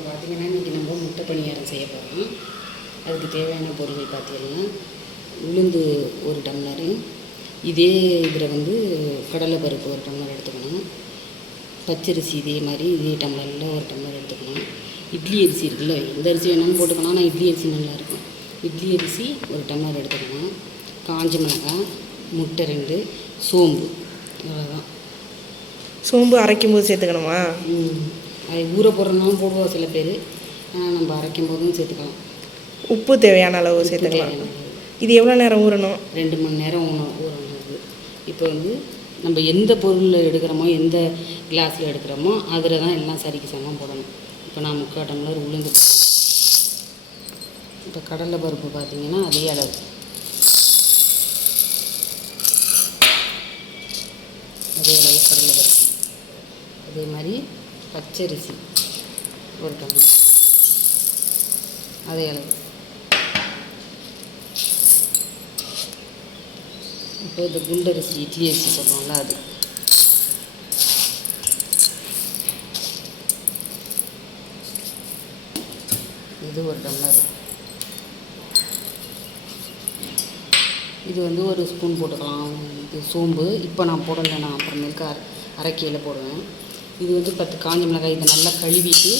இப்போ பார்த்தீங்கன்னா இன்றைக்கி நம்ம முட்டை பணியாரம் செய்ய போகிறோம் அதுக்கு தேவையான பொருட்கள் பார்த்தீங்கன்னா உளுந்து ஒரு டம்ளரு. இதே இதில் வந்து கடலை பருப்பு ஒரு டம்ளர் எடுத்துக்கணும். பச்சரிசி இதே மாதிரி இதே டம்ளரில் ஒரு டம்ளர் எடுத்துக்கணும். இட்லி அரிசி இருக்குல்ல எந்த அரிசி வேணாலும் போட்டுக்கலாம் ஆனால் இட்லி அரிசி நல்லாயிருக்கும் இட்லி அரிசி ஒரு டம்ளர் எடுத்துக்கணும். காஞ்ச மிளகாய் முட்டை ரெண்டு சோம்பு. இவ்வளோதான் சோம்பு அரைக்கும் போது சேர்த்துக்கணுமா. அது ஊற போடுறதுனாலும் போடுவோம் சில பேர். நம்ம அரைக்கும் போதும் சேர்த்துக்கலாம். உப்பு தேவையான அளவு சேர்த்துக்கலாம். இது எவ்வளோ நேரம் ஊறணும்? ரெண்டு மணி நேரம் ஊறணும் ஊறணும் இது இப்போ வந்து நம்ம எந்த பொருளில் எடுக்கிறோமோ எந்த கிளாஸில் எடுக்கிறோமோ அதில் தான் எல்லாம் சரிக்கு சமம் போடணும். இப்போ நான் முக்கால் டம்ளர் உளுந்து. இப்போ கடலை பருப்பு பார்த்தீங்கன்னா அதே அளவு. அதே அளவு கடலை பருப்பு. அதே மாதிரி பச்சரிசி ஒரு டம்ளர். அதே அளவு இப்போ இந்த குண்டரிசி இட்லி அரிசி சொல்லுவோம்ல அது. இது ஒரு டம்ளர். இது வந்து ஒரு ஸ்பூன் போட்டுக்கலாம். இது சோம்பு. இப்போ நான் போடலை நான் அப்புறமேலுக்கு அரை அரைக்கையில் போடுவேன். இது வந்து பத்து காஞ்ச மிளகாய் இதை நல்லா கழுவிட்டு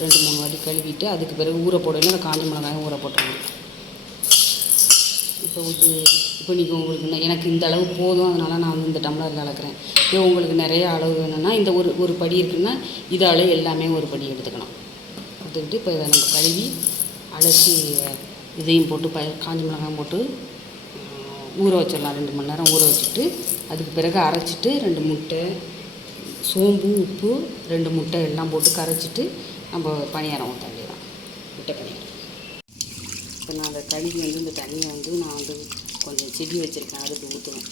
ரெண்டு மூணு வாட்டி கழுவிட்டு அதுக்கு பிறகு ஊற போடணும். அந்த காஞ்ச மிளகாயும் ஊற போட்டுருவோம் இப்போ இது இப்போ நீங்கள் உங்களுக்கு எனக்கு இந்த அளவு போதும் அதனால் நான் வந்து இந்த டம்ளரில் அளக்குறேன். இப்போ உங்களுக்கு நிறைய அளவு வேணும்னா இந்த ஒரு ஒரு படி இருக்குன்னா இதால் எல்லாமே ஒரு படி எடுத்துக்கணும். எடுத்துக்கிட்டு இப்போ இதை நம்ம கழுவி அலசி இதையும் போட்டு ப காஞ்ச மிளகாயும் போட்டு ஊற வச்சிடலாம். ரெண்டு மணி நேரம் ஊற வச்சுட்டு அதுக்கு பிறகு அரைச்சிட்டு ரெண்டு முட்டை சோம்பு உப்பு ரெண்டு முட்டை எல்லாம் போட்டு கரைச்சிட்டு நம்ம பணியாரம் ஊற்ற வேண்டியதான் முட்டை பணியாரம். இப்போ நான் அந்த கழுவி வந்து இந்த தண்ணியை வந்து நான் வந்து கொஞ்சம் செடி வச்சுருக்கேன் அதுக்கு ஊற்றுவேன்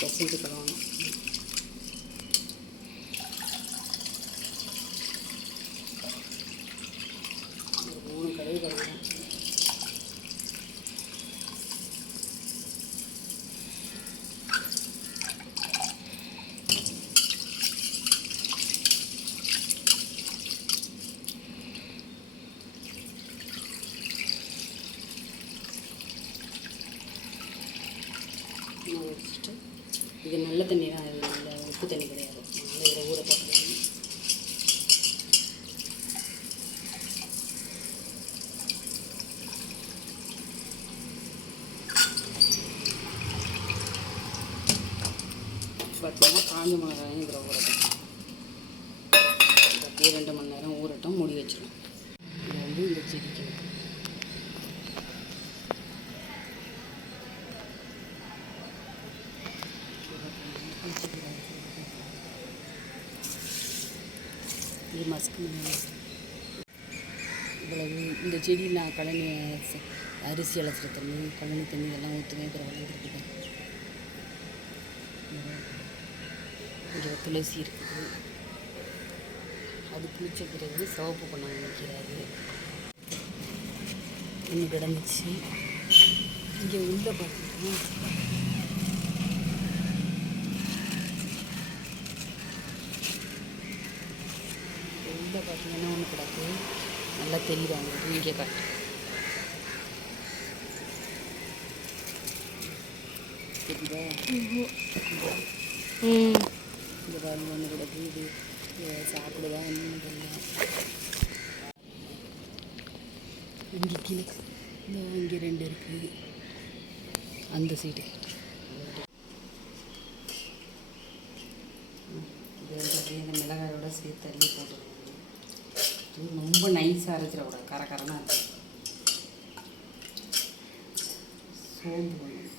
நல்லா பிசைஞ்சு கலவணும் ஒரு மூணு கழுவி கழுவணும் நான் வச்சுட்டு இது நல்ல தண்ணி தான் இல்லை உப்பு தண்ணி கிடையாது. அதனால் இதில் ஊற போட்டு காஞ்ச மிளகாயும் இதில் ஊறட்டும். ரெண்டு மணி நேரம் ஊறட்டும் மூடி வச்சிடும் இது வந்து இந்த செடிக்கு இது மஸ்க்கு இவ்வளவு இந்த செடி நான் கழனி அரிசி அலசுற தண்ணி கழனி தண்ணி இதெல்லாம் ஊற்றுவேன் அப்புறம் வளர்ந்துருக்குது. இங்கே துளசி இருக்குது அது புளிச்ச பிறகு சிவப்பு பண்ண நிற்கிறாரு இன்னும் கிடந்துச்சு. இங்கே உள்ள பார்த்தீங்கன்னா பார்த்தீங்கன்னா ஒன்று கிடக்கு நல்லா தெளிவாங்க இங்கே காட்டு தெரியுதா? ம். இந்த பாருங்க ஒன்று கிடக்கு இது இதை சாப்பிடுதா இன்னும் தெரியல. இங்கே கீழே. இதோ இங்கே ரெண்டு இருக்குது அந்த சைடு. இது வந்து மிளகாயோட சேர்த்து தள்ளி இது ரொம்ப நைஸாக அரைச்சிடக்கூடாது கர கரனாக இருக்கு. சோம்பு வேணும்.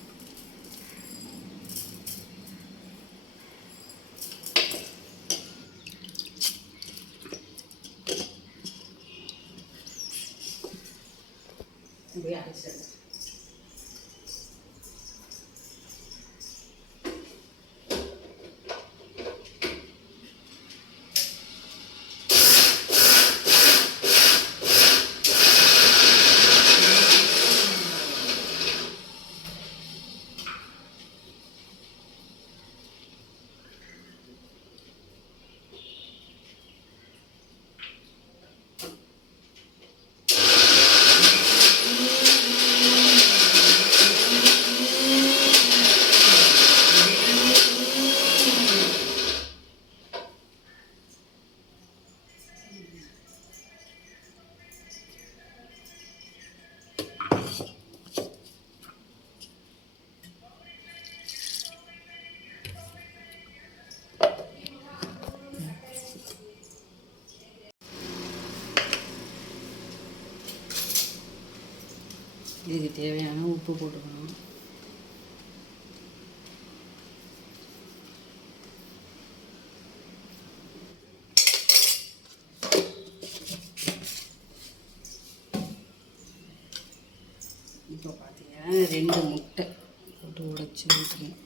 இப்படியே அரைச்சிட்டு இதுக்கு தேவையான உப்பு போட்டுக்கணும். இப்போ பார்த்தீங்கன்னா ரெண்டு முட்டை போட்டு உடைச்சி ஊற்றிக்கணும்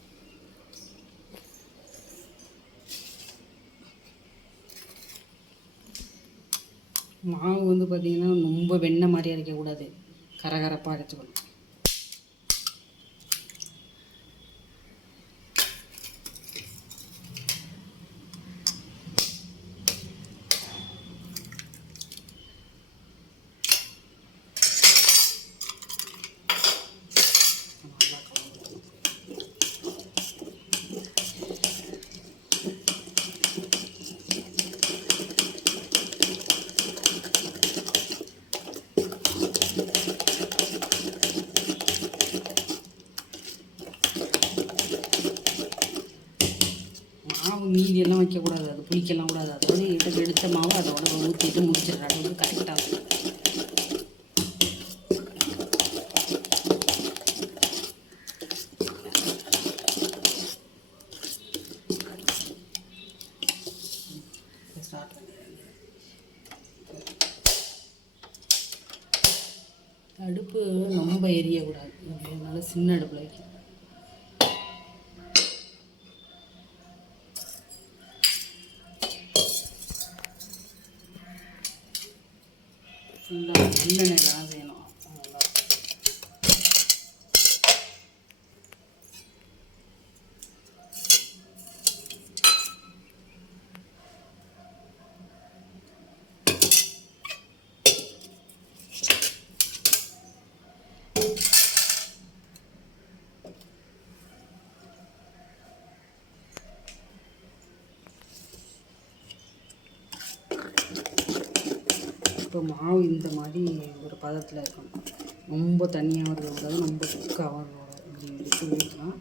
மாவு வந்து பார்த்திங்கன்னா ரொம்ப வெண்ணெய் மாதிரி அரைக்கக்கூடாது. கரகரப்பாக அரைச்சிக்கணும் நல்லா கலந்துக்கணும். மாவு மீதியெல்லாம் வைக்கக்கூடாது அது புளிக்கலாம் கூடாது அதோட எடுத்து எடுத்த மாவு அதோட ஊற்றிட்டு முடிச்சிடுற அளவுக்கு கரெக்டாக இருக்கும் ஸ்டார்ட் பண்ணிடுறேன் அடுப்பு ரொம்ப எரியக்கூடாது அதனால சின்ன அடுப்பில் வைக்கணும் ஃபுல்லாக நல்லெண்ணெயில் தான் செய்யணும் நல்லா இருக்கும். இப்போ மாவு இந்த மாதிரி ஒரு பதத்தில் இருக்கணும். ரொம்ப தண்ணியாக இருந்தாலும் ரொம்ப திக்காகவும் இருக்கக்கூடாது இப்படி எடுத்து ஊற்றலாம்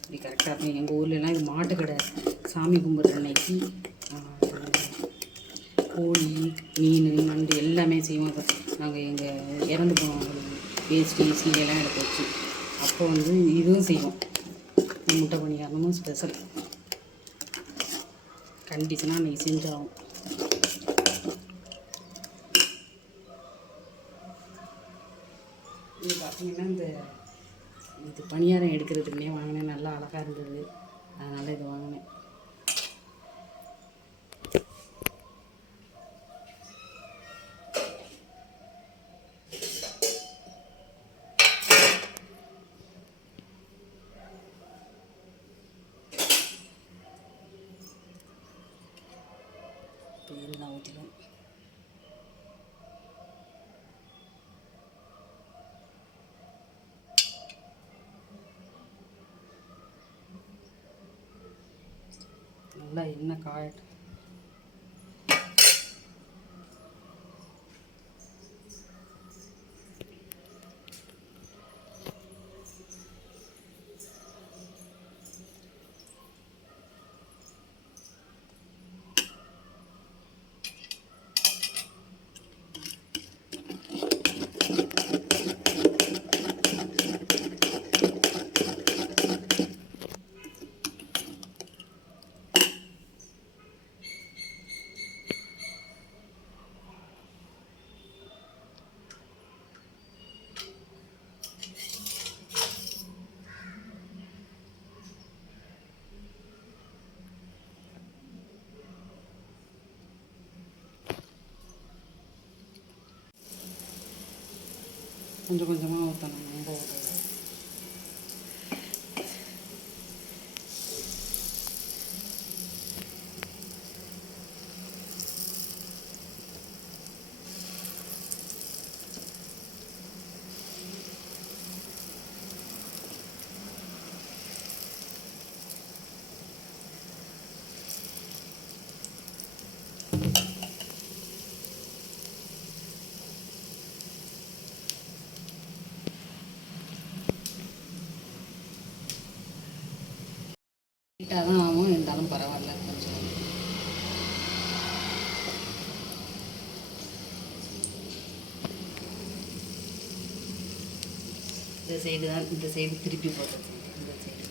இப்படி கரெக்டாக இருக்கும். எங்கள் ஊர்லலாம் இது மாட்டுக்கடை சாமி கும்பிட்ற அன்னைக்கு கோழி மீன் நண்டு எல்லாமே செய்வோம் நாங்கள் எங்கள் இறந்து போனவங்களுக்கு வேஸ்ட்டு சீலையெல்லாம் எடுத்து வச்சு. அப்போ வந்து இதுவும் செய்வோம். முட்டை பணியாரமும் ஸ்பெஷல் கண்டிச்சுனா அன்றைக்கி செஞ்சாகும் இது பார்த்தீங்கன்னா இந்த இது பணியாரம் எடுக்கிறதுக்குனே வாங்கினேன். நல்லா அழகாக இருந்தது. அதனால் இது வாங்கினேன் இப்போ எல்லாம் ஊற்றிடும் நல்லா எண்ணெய் கொஞ்சம் கொஞ்சமாக ஊற்றணும் ரொம்ப ஊற்றணும் இந்த சைடு தான் இந்த சைடு திருப்பி போடுறது. இந்த சைடு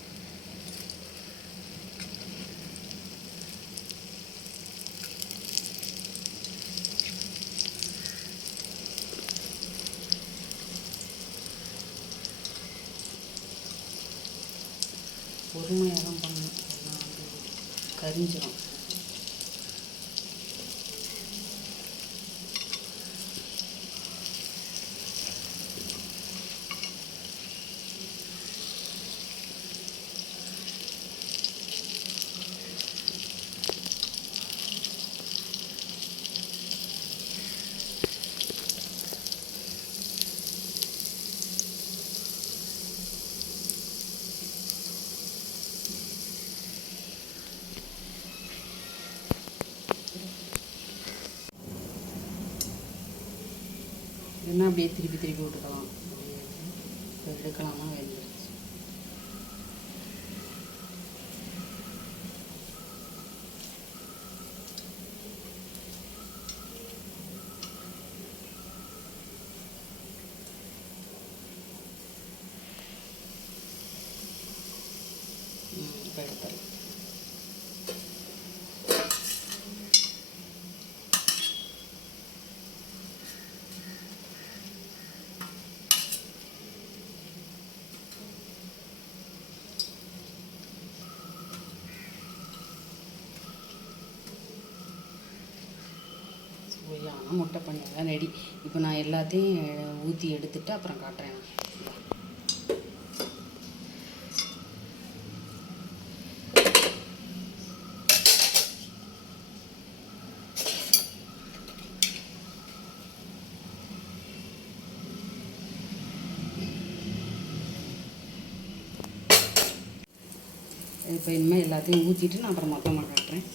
பொறுமையாக தான் பண்ணணும் கரிஞ்சிடும் இல்லைன்னா அப்படியே திருப்பி திருப்பி விட்டுக்கலாம். எடுக்கலாமா வேணும் முட்டை பணியாரம் ரெடி இப்போ நான் எல்லாத்தையும் ஊற்றி எடுத்துட்டு அப்புறம் காட்டுறேன் நான். இப்போ இனிமேல் எல்லாத்தையும் ஊற்றிட்டு நான் அப்புறம் மொத்தமாக காட்டுறேன்